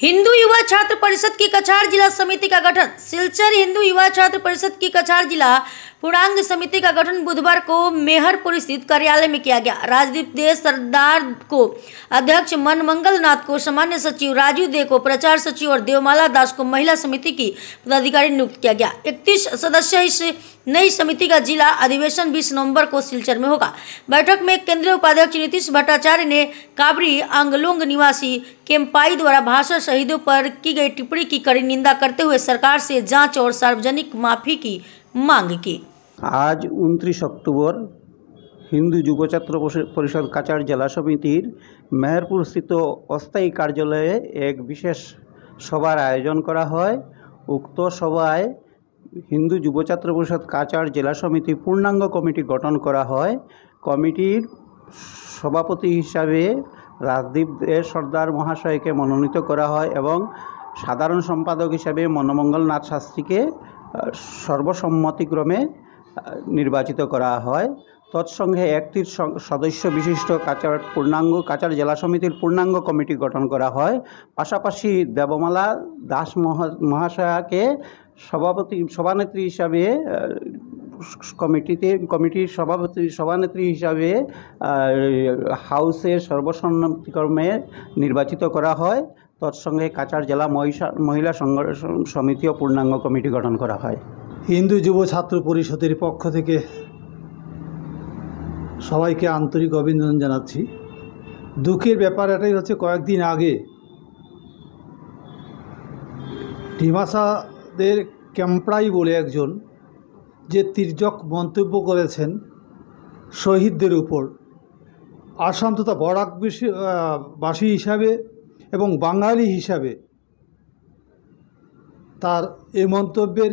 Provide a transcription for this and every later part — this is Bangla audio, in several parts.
हिंदू युवा छात्र परिषद की कछार जिला समिति का गठन। सिलचर हिंदू युवा छात्र परिषद की कछार जिला पूर्णांग समिति का गठन बुधवार को मेहरपुर स्थित कार्यालय में किया गया। राजदीप दे सरदार को अध्यक्ष, मनमंगल नाथ को सामान्य सचिव, राजू दे को प्रचार सचिव और देवमाला दास को महिला समिति की पदाधिकारी नियुक्त किया गया। 31 सदस्य इस नई समिति का जिला अधिवेशन 20 नवंबर को सिलचर में होगा। बैठक में केंद्रीय उपाध्यक्ष नीतीश भट्टाचार्य ने काबरी आंगलोंग निवासी केम्पाई द्वारा भाषण शहीदों पर की गई टिप्पणी की कड़ी निंदा करते हुए सरकार से जांच और सार्वजनिक माफी की मांग की। आज 29 अक्टूबर हिंदू युवा छात्र परिषद काछार जिला समितिर मेहरपुर स्थित अस्थायी कार्यालये एक विशेष सभार आयोजन करा हय। उक्त सभाय हिंदू युवा छात्र परिषद काछार जिला समिति पूर्णांग कमिटी गठन करा हय। कमिटिर सभापति हिसाबे राजदीप दे सरदार महाशय के मनोनीत करा हय एवं साधारण सम्पादक हिसाबे मनमंगल नाथ शास्त्री के सर्वसम्मतिक्रमे निर्वाचित करा हय। तत्संगे 31 सदस्य विशिष्ट काछार जिला समितिर पूर्णांग कमिटी गठन करा हय। पाशापाशी देवमाला दास महाशया के सभानेत्री हिसाबे कमिटिर सभानेत्री हिसाबे हाउसের सर्वसम्मतिक्रमे निर्वाचित करा हय। तत्संगे काछार जिला महिला समिति और पूर्णांग कमिटी गठन करा हय। हिंदू युवा छात्र परिषदेर पक्ष थेके सबाइके आंतरिक अभिनंदन जानाচ্ছি। दुखेर ব্যাপার এটাই হচ্ছে কয়েকদিন আগে ডিমাসাদের ক্যাম্পড়াই বলে একজন যে তির্যক মন্তব্য করেছেন শহীদদের উপর, আসাম তথা বরাকবাসী হিসাবে এবং বাঙালি হিসাবে তার এই মন্তব্যের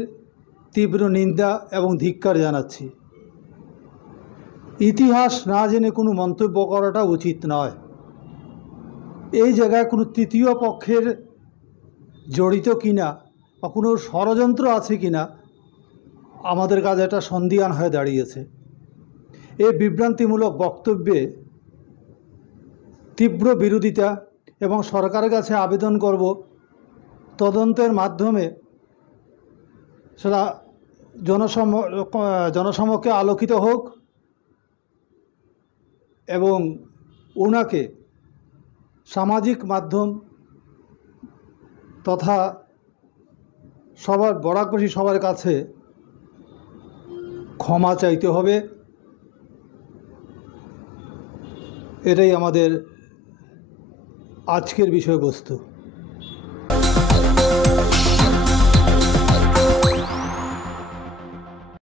তীব্র নিন্দা এবং ধিক্কার জানাচ্ছি। ইতিহাস না জেনে কোনো মন্তব্য করাটা উচিত নয়। এই জায়গায় কোনো তৃতীয় পক্ষের জড়িত কিনা বা কোনো ষড়যন্ত্র আছে কিনা আমাদের কাছে একটা সন্দিহান হয়ে দাঁড়িয়েছে। এই বিভ্রান্তিমূলক বক্তব্যে তীব্র বিরোধিতা এবং সরকারের কাছে আবেদন করব তদন্তের মাধ্যমে সেটা জনসমক্ষে আলোকিত হোক এবং ওনাকে সামাজিক মাধ্যম তথা বরাকবাসী সবার কাছে ক্ষমা চাইতে হবে। এটাই আমাদের আজকের বিষয়বস্তু।